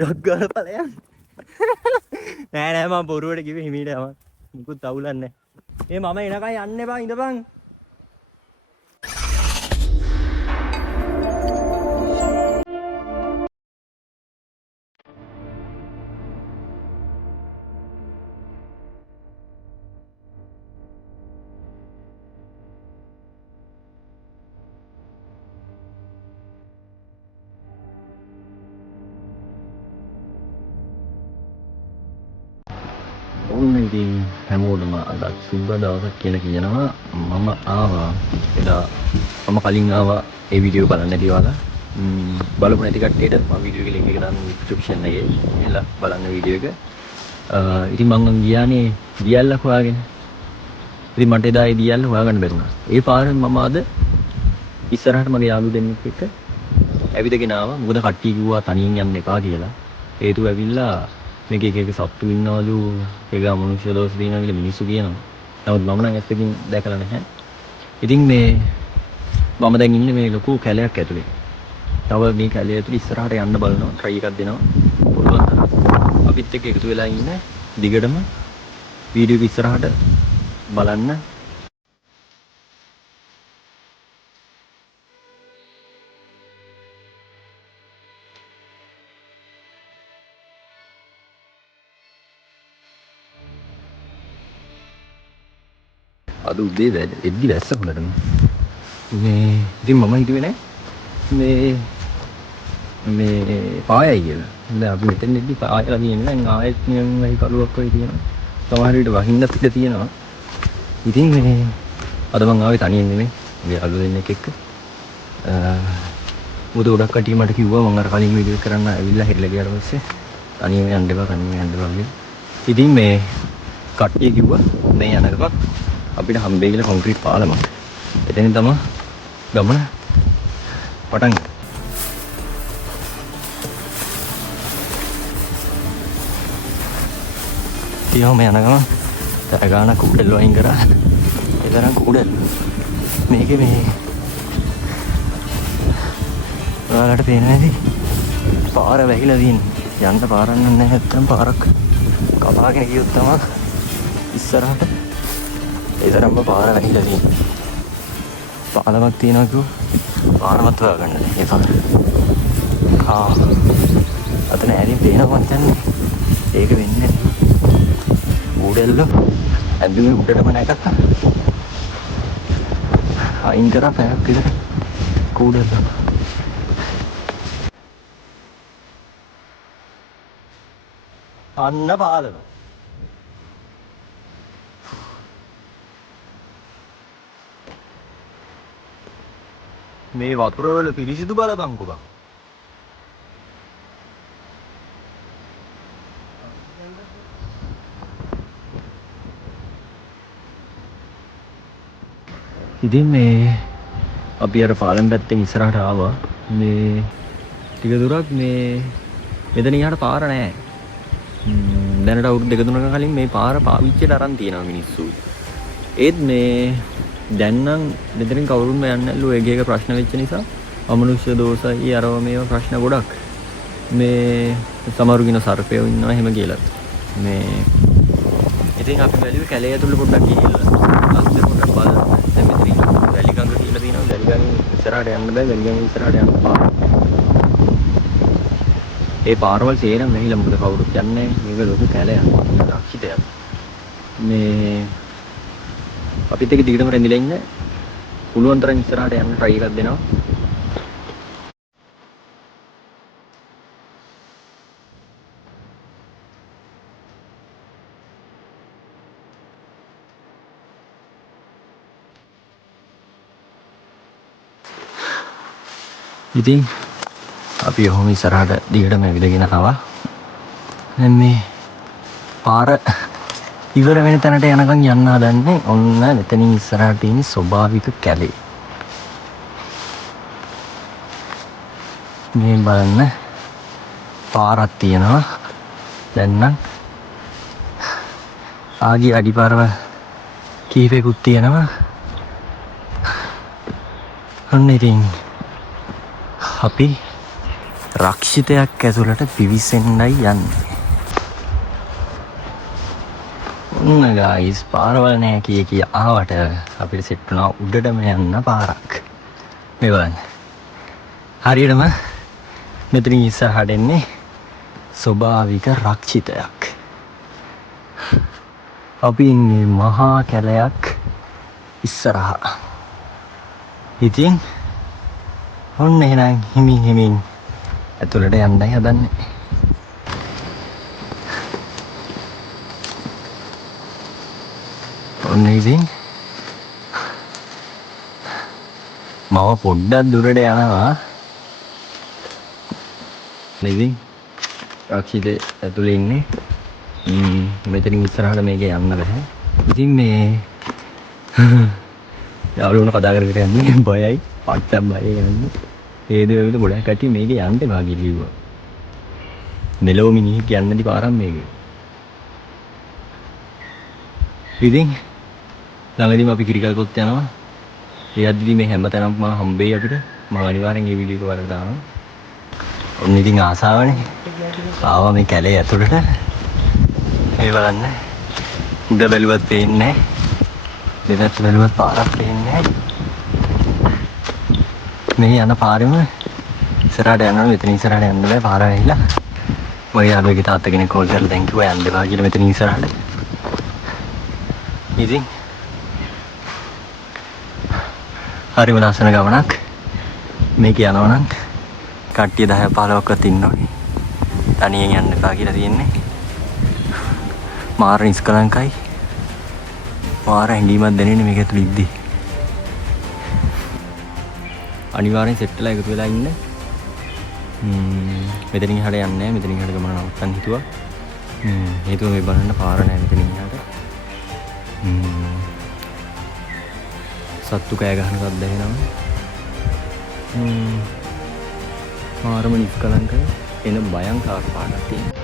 රොක් ගාලා ඵලයන්. නෑ නෑ මම බොරුවට කිව්වේ හිමීට යම. මුකුත් අවුලක් නෑ. මම එනකන් යන්න එපා ඉඳපන්. ඔන්න ඉතින් හැමෝටම අද සුබ දවසක් කියලා කියනවා. මම ආවා එදා මම කලින් ආවා ඒ වීඩියෝ බලන්න නැති වලා බලපු නැති කට්ටියට මම වීඩියෝ එක ලින්ක් එක දාන්න ඩිස්ක්‍රිප්ෂන් එකේ එලා බලන්න වීඩියෝ එක. ඉතින් මම ගියානේ දියල්ලක් හොයාගෙන. ඉතින් මට එදා ඒ දියල්ල හොයාගන්න බැරුණා. ඒ පාරෙන් මම අද ඉස්සරහට මගේ යාළුවෝ දෙන්නෙක් එක්ක ඇවිදගෙන ආවා. මොකද කට්ටිය කිව්වා තනියෙන් යන්න එපා කියලා. හේතුව ඇවිල්ලා මේක එක සත්තු ඉන්නවලු ඒක අමනුෂ්‍ය දෝෂ දිනන කියලා මිනිස්සු කියනවා. නමුත් මම නම් ඇත්තකින් දැකලා නැහැ. ඉතින් මම දැන් ඉන්නේ මේ ලොකු කැලයක් ඇතුලේ. තව මේ කැලේ ඇතුලේ ඉස්සරහට යන්න බලනවා. try එකක් දෙනවා. පුළුවන් තරම්. අපිත් එක්ක එකතු වෙලා ඉන්න දිගටම වීඩියෝ එක ඉස්සරහට බලන්න. අද උදේ එද්දි වැස්ස හොඳටම ඉතින් මම හිතුවේ නෑ මේ පායයි කියලා. දැන් අපි මෙතන ඉද්දි පායලා තියෙන්නේ දැන් ආයෙත් නිකන් මේ කලුවක් වගේ තියෙනවා. සමහර විට වහින්නත් ඉඩ තියෙනවා. ඉතින් අද මං ආවේ තනියෙන් නෙමෙයි. මේ අලුත් දෙන්නෙක් එක්ක. මොකද ගොඩක් කට්ටිය මට කිව්වා මං අර කලින් වීඩියෝ එක කරන්න ඇවිල්ලා හෙල්ල ගියාට පස්සේ තනියම යන්න එපා කියලා. ඉතින් මේ කට්ටිය කිව්වා මේ යනකවත් අපිට හම්බෙයි කියලා කොන්ක්‍රීට් පාලමක්. එතනින් තමයි ගමන පටන් ගන්නේ. තියෝ මේ යන ගමන් තරගාන කුඩල් වයින් කරා. ඒ තරම් කුඩල්. මේකේ මේ ඔයාලට පේන්නේ නැති පාර වැහිලා තියෙන්නේ. යන්න පාරක් නැහැ නැත්තම් පාරක් කපාගෙන ගියොත් තමයි ඉස්සරහට ඒ තරම්ම පාර වැහිලා තියෙන්නේ. පාලමක් තියෙනවා කිව්ව පාරමත් හොයාගන්න ඒ පාර. අතන ඇරින් පේනවා මං දන්නේ. ඒක වෙන්නේ ඌඩෙල්ල ඇඳුමේ උඩටම නැගත්තා. අයින් කරා පැයක් විතර ඌඩෙල්ල. අන්න පාලම. මේ වතුර වල පිරිසිදු බලපංකෝ බං. ඉතින් මේ අපි අර පාලම් පැත්තෙන් ඉස්සරහට ආවා. මේ ටික දුරක් මේ මෙතන ඉහට පාර නැහැ. දැනට අවුරුදු දෙක තුනක කලින් මේ පාර පාවිච්චියට අරන් තියෙනවා මිනිස්සු. ඒත් මේ දැන් නම් මෙතනින් කවුරුන්ම යන්නේ නැල්ලු. එක එක ප්‍රශ්න වෙච්ච නිසා අමනුෂ්‍ය දෝෂයි අරව මේවා ප්‍රශ්න ගොඩක්. මේ සමහරු කියන සර්පයෝ ඉන්නවා එහෙම කියලා. මේ ඉතින් අපි බැලුවේ කැලේ ඇතුළේ පොඩ්ඩක් ගිහිල්ලා. අස්සේ පොඩ්ඩක් බලන්න. දැන් මෙතන වැලි ගඟ කියලා තියෙනවා. වැලි ගඟෙන් ඉස්සරහට යන්න බෑ. වැලි ගඟෙන් ඉස්සරහට යන්න පාර. ඒ පාරවල් සේරම මෙහිලා මොකද කවුරුත් යන්නේ නැහැ. මේක ලොකු කැලයක්. රක්ෂිතයක්. මේ අපිත් එක්ක දිගටම රැඳිලා ඉන්න පුළුවන් තරම් ඉස්සරහට යන්න try එකක් දෙනවා. ඉතින් අපි ඔහොම ඉස්සරහට දිගටම ඇවිදගෙන ආවා. දැන් මේ පාර ඉවර වෙන තැනට යනකම් යන්න හදන්නේ. ඔන්න මෙතනින් ඉස්සරහට තියෙන ස්වභාවික කැලේ. මේ බලන්න පාරක් තියෙනවා. දැන් නම් ආගිය අඩිපාරවල් කීපයකුත් තියෙනවා. ඔන්න ඉතින් අපි රක්ෂිතයක් ඇතුළට පිවිසෙන්නයි යන්නේ. ඔන්න ගායිස් පාරවල් නෑ කිය කිය ආවට අපිට සෙට් වුණා උඩටම යන්න පාරක්. මේ බලන්න. හරියටම මෙතනින් ඉස්සරහට එන්නේ ස්වභාවික රක්ෂිතයක්. අපි ඉන්නේ මහා කැලයක් ඉස්සරහා. ඉතින් ඔන්න එහෙනම් හිමින් හිමින් ඇතුළට යන්නයි හදන්නේ. ඔන්න ඉතින් මම පොඩ්ඩක් දුරට යනවා. ඉතින් රක්ෂිතේ ඇතුලේ ඉන්නේ. මෙතනින් ඉස්සරහට මේක යන්න බෑ. ඉතින් මේ යාළුවෝ කතා කර කර යන්නේ බයයි. පට්ටම් බයයි යන්නේ. ඒ දේවල් ගොඩක් කට්ටිය මේක යන්න එපා කියලා කිව්වා. මෙලෝ මිනිහෙක් යන්නදි පාරක් මේක. ඉතින් ළඟදීම අපි කිරිකල්කොත් යනවා. ඒ අද්දිදී මේ හැම තැනම මම හම්බෙයි අපිට. මම අනිවාර්යෙන් මේ වීඩියෝ එක වලට දානවා. ඔන්න ඉතින් ආසාවනේ. ආවා මේ කැලේ ඇතුළට. මේ බලන්න. උඩ බැලුවත් පේන්නේ නැහැ. දෙපැත්ත බැලුවත් පාරක් පේන්නේ නැහැ. මේ යන පාරෙම ඉස්සරහට යනවා. මෙතන ඉස්සරහට යන්න බෑ පාර ඇහිලා. මගේ යාළුවෙක්ගේ තාත්තා කෙනෙක් කෝල් කරලා දැන් කිව්වා යන්න එපා කියලා මෙතන ඉස්සරහට. ඉතින් හරිම ලස්සන ගමනක්. මේක යනවා නම් කට්ටිය 10 15ක්වත් ඉන්න ඕනේ. තනියෙන් යන්න එපා කියලා තියෙන්නේ. මාර නිස්කලංකයි. මාර හැඟීමක් දැනෙන්නේ මේක ඇතුළේ ඉද්දි. අනිවාර්යෙන් සෙට් වෙලා එකතු වෙලා ඉන්න. මෙතනින් එහාට යන්නේ නැහැ. මෙතනින් එහාට ගමන නවත්තන්න හිතුවා. හේතුව මේ බලන්න පාර නැහැ මෙතනින් එහාට. සත්තු කෑ ගහන සද්ද ඇහෙනවා. මාරම නිස්කලංකයි එන භයංකාර පාඩක් තියෙනවා.